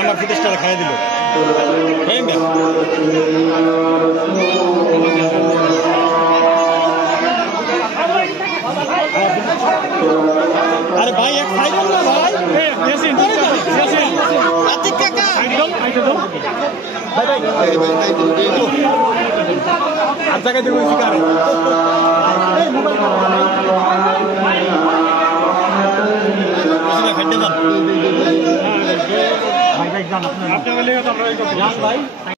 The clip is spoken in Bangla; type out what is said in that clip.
আমার ফুটেজটা খাইয়ে দিল আরে ভাই এক খাই না ভাই আর জায়গায় দেখবো শিকারে খাইতে যান ভাই ভাই যান আপনার ভাই